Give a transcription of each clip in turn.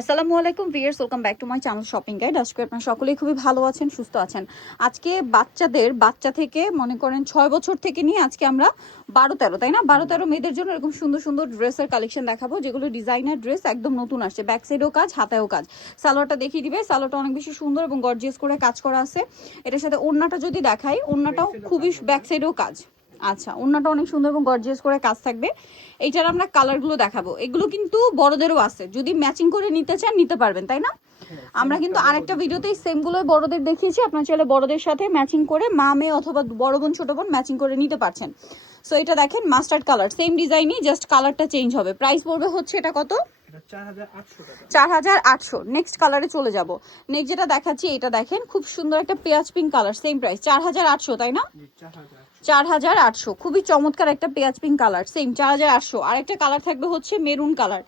আসসালামু আলাইকুম viewers, welcome back to my channel shopping guide. আজকে আপনারা সকলেই খুবই ভালো আছেন, সুস্থ আছেন। আজকে বাচ্চা থেকে মনে করেন 6 বছর থেকে নিয়ে আজকে আমরা 12-13, তাই না, 12-13 মেয়েদের জন্য এরকম সুন্দর সুন্দর ড্রেসের কালেকশন দেখাবো, যেগুলো ডিজাইনার ড্রেস, একদম নতুন আসছে। ব্যাক সাইডেও কাজ, হাতায়ও কাজ। সালোয়ারটা দেখিয়ে দিবে। সালোয়ারটা অনেক বেশি সুন্দর এবং গর্জিয়াস করে কাজ করা আছে। এটার সাথে ওড়নাটা যদি দেখাই, ওড়নাটাও খুবই ব্যাক সাইডেও কাজ। আচ্ছা, ওড়নাটা অনেক সুন্দর এবং গর্জিয়াস করে কাজ থাকবে। এইটার আমরা কালারগুলো দেখাবো। এগুলো কিন্তু বড়দেরও আছে, যদি ম্যাচিং করে নিতে চান নিতে পারবেন, তাই না? আমরা কিন্তু আরেকটা ভিডিওতেই সেমগুলো বড়দের দেখিয়েছি। আপনার চাইলে বড়দের সাথে ম্যাচিং করে মা মেয়ে অথবা বড় বোন ছোট বোন ম্যাচিং করে নিতে পারছেন। সো এটা দেখেন মাস্টার্ড কালার, সেম ডিজাইনই, জাস্ট কালারটা চেঞ্জ হবে। প্রাইস পড়বে হচ্ছে এটা কত? 4800। নেক্সট কালারে চলে যাব। নেক্সট যেটা দেখাচ্ছি এটা দেখেন, খুব সুন্দর একটা পেঁয়াজ পিঙ্ক কালার, সেম প্রাইস 4800, তাই না? 4800, খুবই চমৎকার একটা পেঁয়াজ পিঙ্ক কালার, সেম 4800। আর একটা কালার থাকবে হচ্ছে মেরুন কালার,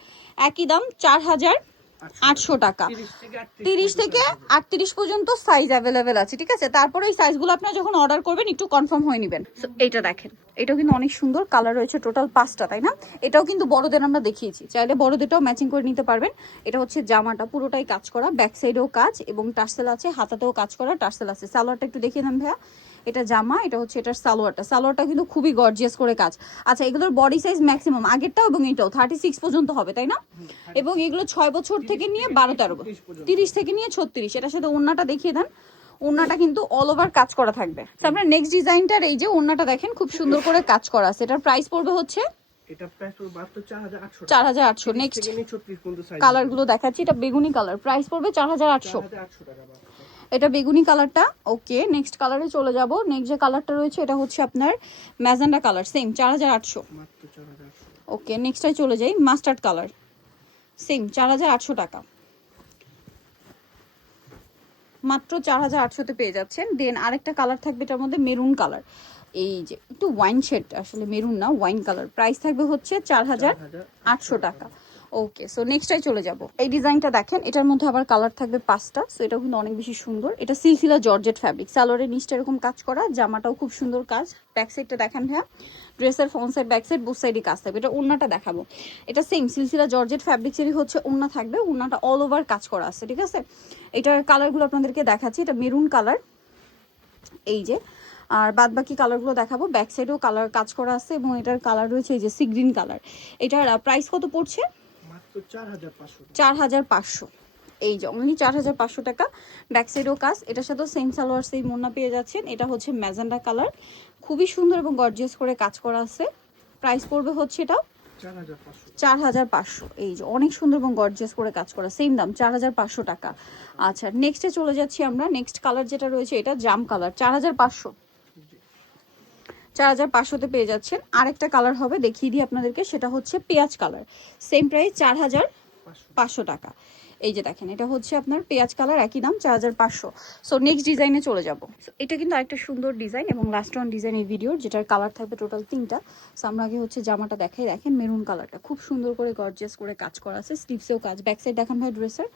একই দাম 4800 টাকা। 30 থেকে 38 পর্যন্ত সাইজ অ্যাভেলেবেল আছে, ঠিক আছে? তারপরে এই সাইজগুলো আপনারা যখন অর্ডার করবেন একটু কনফার্ম হয়ে নেবেন। এইটা দেখেন, এটাও কিন্তু অনেক সুন্দর কালার রয়েছে, টোটাল 5টা, তাই না? এটাও কিন্তু বড়দের আমরা দেখিয়েছি, চাইলে বড়দেরটাও ম্যাচিং করে নিতে পারবেন। এটা হচ্ছে জামাটা পুরোটাই কাজ করা, ব্যাক সাইডেও কাজ এবং টার্সেল আছে, হাতাতেও কাজ করা, টার্সেল আছে। সালোয়ারটা একটু দেখিয়ে দেন ভাইয়া। এটা জামা, এটা হচ্ছে এটার সালোয়ারটা কিন্তু খুবই গর্জিয়াস করে কাজ। আচ্ছা, এগুলোর বডি সাইজ ম্যাক্সিমাম আগেরটাও এবং এটাও 36 পর্যন্ত হবে, তাই না? এবং এগুলো 6 বছর থেকে নিয়ে 12-13, 30 থেকে নিয়ে 36। এটার সাথে ওড়নাটা দেখিয়ে দেন। ওড়নাটা কিন্তু অল ওভার কাজ করা থাকবে। আমরা নেক্সট ডিজাইনটার এই যে ওড়নাটা দেখেন, খুব সুন্দর করে কাজ করা আছে। এটার প্রাইস পড়বে হচ্ছে এটা প্রাইস পড়বে মাত্র 4800 টাকা। 4800। নেক্সট কালারগুলো দেখাচ্ছি। এটা বেগুনি কালার, প্রাইস পড়বে 4800 টাকা। এটা বেগুনি কালারটা। ওকে, নেক্সট কালারে চলে যাব। নেক্সট যে কালারটা রয়েছে এটা হচ্ছে আপনার ম্যাজেন্ডা কালার, সেম 4800। মাত্র 4800। ওকে, নেক্সটটাই চলে যাই। মাস্টার্ড কালার, সেম 4800 টাকা, মাত্র 4800-তে পেয়ে যাচ্ছেন। দেন আরেকটা কালার থাকবে এটার মধ্যে, মেরুন কালার। এই যে একটু ওয়াইন শেড, আসলে মেরুন না, ওয়াইন কালার। প্রাইস থাকবে হচ্ছে 4800 টাকা। ওকে, সো নেক্সটটাই চলে যাব। এই ডিজাইনটা দেখেন, এটার মধ্যে আবার কালার থাকবে 5টা। সো এটা কিন্তু অনেক বেশি সুন্দর। এটা সিলসিলা জর্জেট ফ্যাব্রিক, সালোয়ারের নিচটা এরকম কাজ করা, জামাটাও খুব সুন্দর কাজ। ব্যাক সাইডটা দেখেন ভাইয়া, ড্রেসের front side back side both সাইডই কাজ থাকবে। এটা ওড়নাটা দেখাবো। এটা সেম সিলসিলা জর্জেট ফ্যাব্রিক্সেরই হচ্ছে ওড়না থাকবে। ওড়নাটা অল ওভার কাজ করা আছে, ঠিক আছে? এটার কালারগুলো আপনাদেরকে দেখাচ্ছি। এটা মেরুন কালার, এই যে। আর বাদ বাকি কালারগুলো দেখাবো। ব্যাক সাইডেও কালার কাজ করা আছে এবং এটার কালার রয়েছে এই যে সি গ্রিন কালার। এটার প্রাইস কত পড়ছে? মাত্র 4500। 4500, এই যে অনলি 4500 টাকা। ব্যাক সাইডেও কাজ। এটার সাথে সেম সালোয়ার সেম ওড়না পেয়ে যাচ্ছেন। এটা হচ্ছে ম্যাজেন্ডা কালার, খুবই সুন্দর এবং গর্জিয়াস করে কাজ করা আছে। প্রাইস পড়বে হচ্ছে এটা 4500। এই যে অনেক সুন্দর এবং গর্জিয়াস করে কাজ করা, সেম দাম 4500 টাকা। আচ্ছা, নেক্সটে চলে যাচ্ছি আমরা। নেক্সট কালার যেটা রয়েছে এটা জাম কালার, 4500। 4500-তে পেয়ে যাচ্ছেন। আরেকটা কালার হবে, দেখিয়ে দিই আপনাদেরকে, সেটা হচ্ছে পেঁয়াজ কালার, সেম প্রাইস 4500 টাকা। এই যে দেখেন, এটা হচ্ছে আপনার পেঁয়াজ কালার, একই দাম 4500। সো নেক্সট ডিজাইনে চলে যাব। এটা কিন্তু আরেকটা সুন্দর ডিজাইন এবং লাস্ট ওয়ান ডিজাইন এই ভিডিওর, যেটার কালার থাকবে টোটাল 3টা। সো আমরা আগে হচ্ছে জামাটা দেখাই। দেখেন মেরুন কালারটা খুব সুন্দর করে গর্জিয়াস করে কাজ করা আছে, স্লিভসেও কাজ। ব্যাক সাইড দেখান ভাই ড্রেসের,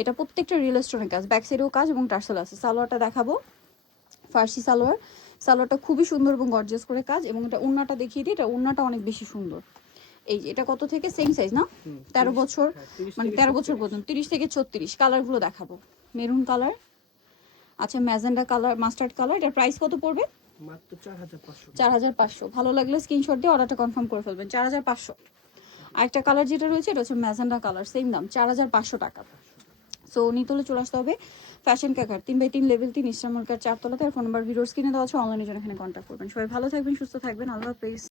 এটা প্রত্যেকটা রিয়েল স্টোনের কাজ, ব্যাক সাইডেও কাজ এবং টার্সেল আছে। সালোয়ারটা দেখাবো, ফার্সি সালোয়ার। সালোয়ারটা খুবই সুন্দর এবং গর্জিয়াস করে কাজ এবং এটা ওড়নাটা দেখিয়ে দিই। এটা ওড়নাটা অনেক বেশি সুন্দর। এই যে এটা কত থেকে সেম সাইজ না, 13 বছর, মানে 13 বছর পর্যন্ত, 30 থেকে 36। কালারগুলো দেখাবো। মেরুন কালার, আচ্ছা ম্যাজেন্ডা কালার, মাস্টার্ড কালার। এটার প্রাইস কত পড়বে? মাত্র 4500। 4500। ভালো লাগলে স্ক্রিনশট দিয়ে অর্ডারটা কনফার্ম করে ফেলবেন। 4500। আরেকটা কালার যেটা রয়েছে এটা হচ্ছে ম্যাজেন্ডা কালার, সেম দাম 4500 টাকা। সো নিতলে চলে আসতে হবে fashion cracker 3/3 level 3 Easter market 4 তলাতে। আর ফোন নাম্বার ভিডিওস কিনে দেওয়া আছে, অনলাইনে জন্য এখানে কন্ট্যাক্ট করবেন। সবাই ভালো থাকবেন, সুস্থ থাকবেন, আল্লাহ হাফেজ।